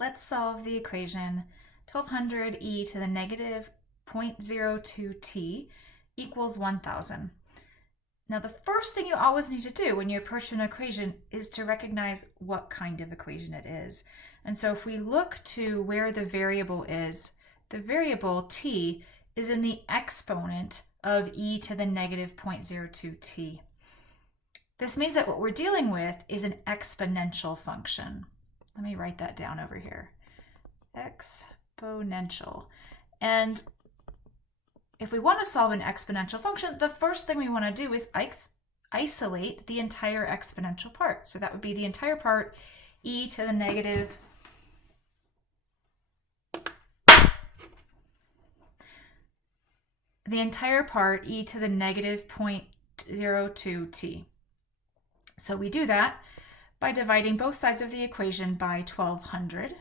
let's solve the equation 1200 e to the negative 0.02t equals 1000. Now the first thing you always need to do when you approach an equation is to recognize what kind of equation it is. And so if we look to where the variable is, the variable t is in the exponent of e to the negative 0.02t. This means that what we're dealing with is an exponential function. Let me write that down over here. Exponential. And if we want to solve an exponential function, the first thing we want to do is isolate the entire exponential part. So that would be the entire part e to the negative e to the negative 0.02t. So we do that by dividing both sides of the equation by 1200.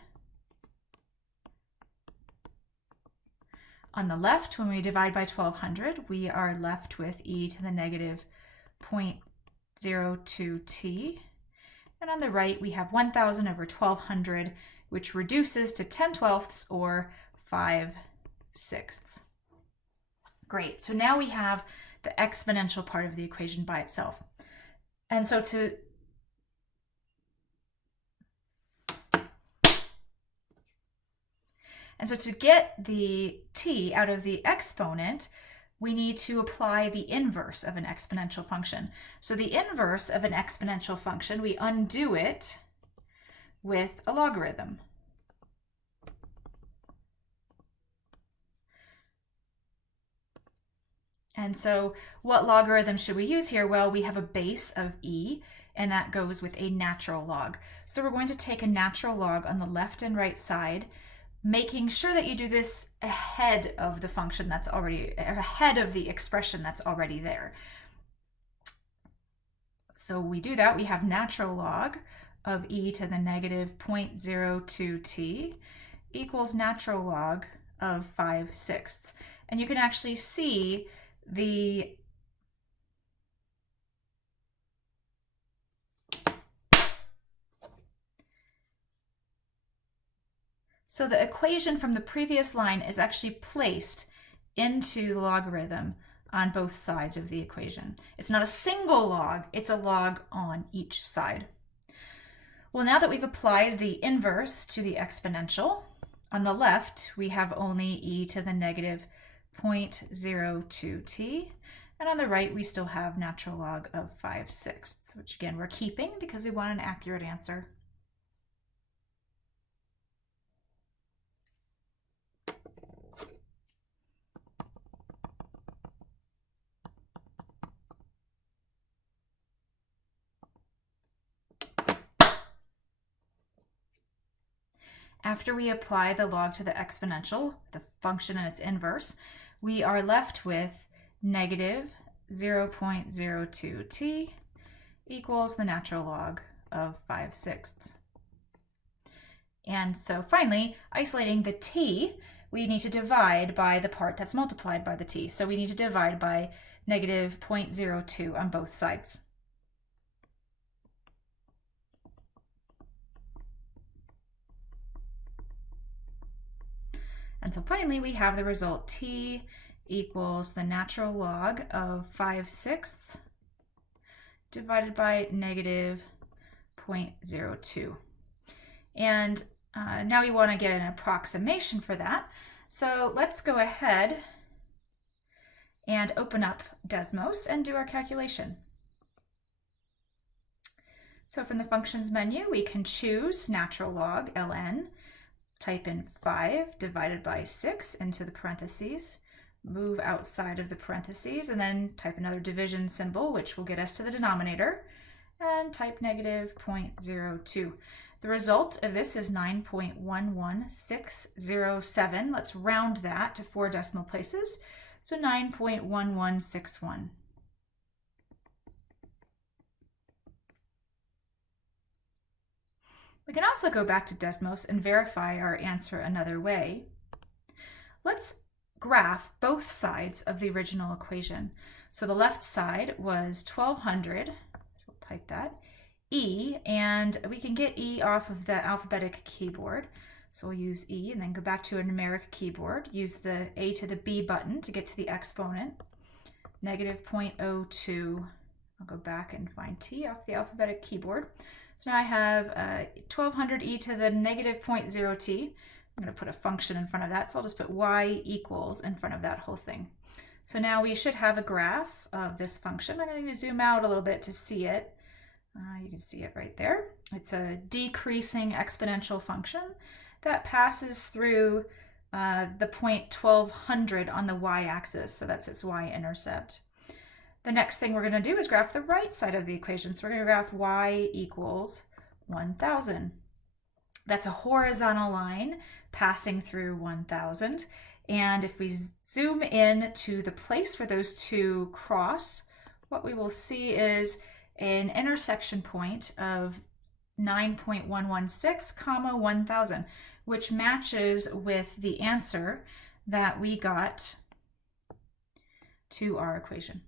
On the left, when we divide by 1200, we are left with e to the negative 0.02t. And on the right, we have 1000 over 1200, which reduces to 10/12 or 5/6. Great, so now we have the exponential part of the equation by itself. And so to get the t out of the exponent, we need to apply the inverse of an exponential function. So the inverse of an exponential function, we undo it with a logarithm. And so what logarithm should we use here? Well, we have a base of e, and that goes with a natural log. So we're going to take a natural log on the left and right side, making sure that you do this ahead of the function that's already, ahead of the expression that's already there. So we do that, we have natural log of e to the negative 0.02t equals natural log of 5/6. And you can actually see so the equation from the previous line is actually placed into the logarithm on both sides of the equation. It's not a single log, it's a log on each side. Well, now that we've applied the inverse to the exponential, on the left we have only e to the negative 0.02t, and on the right we still have natural log of 5/6, which again we're keeping because we want an accurate answer. After we apply the log to the exponential, the function and its inverse, we are left with negative 0.02t equals the natural log of 5/6. And so finally, isolating the t, we need to divide by the part that's multiplied by the t. So we need to divide by negative 0.02 on both sides. And so finally, we have the result t equals the natural log of 5/6 divided by negative 0.02. And now we want to get an approximation for that. So let's go ahead and open up Desmos and do our calculation. So from the functions menu, we can choose natural log, ln, type in 5 divided by 6 into the parentheses, move outside of the parentheses, and then type another division symbol, which will get us to the denominator, and type negative 0.02. The result of this is 9.11607. Let's round that to 4 decimal places, so 9.1161. We can also go back to Desmos and verify our answer another way. Let's graph both sides of the original equation. So the left side was 1200, so we'll type that, E, and we can get E off of the alphabetic keyboard. So we'll use E and then go back to a numeric keyboard, use the A to the B button to get to the exponent, negative 0.02. I'll go back and find T off the alphabetic keyboard. So now I have 1200 e to the negative 0.0t. I'm going to put a function in front of that, so I'll just put y equals in front of that whole thing. So now we should have a graph of this function. I'm going to zoom out a little bit to see it. You can see it right there. It's a decreasing exponential function that passes through the point 1200 on the y-axis, so that's its y-intercept. The next thing we're going to do is graph the right side of the equation. So we're going to graph y equals 1000. That's a horizontal line passing through 1000. And if we zoom in to the place where those two cross, what we will see is an intersection point of 9.116, comma 1000, which matches with the answer that we got to our equation.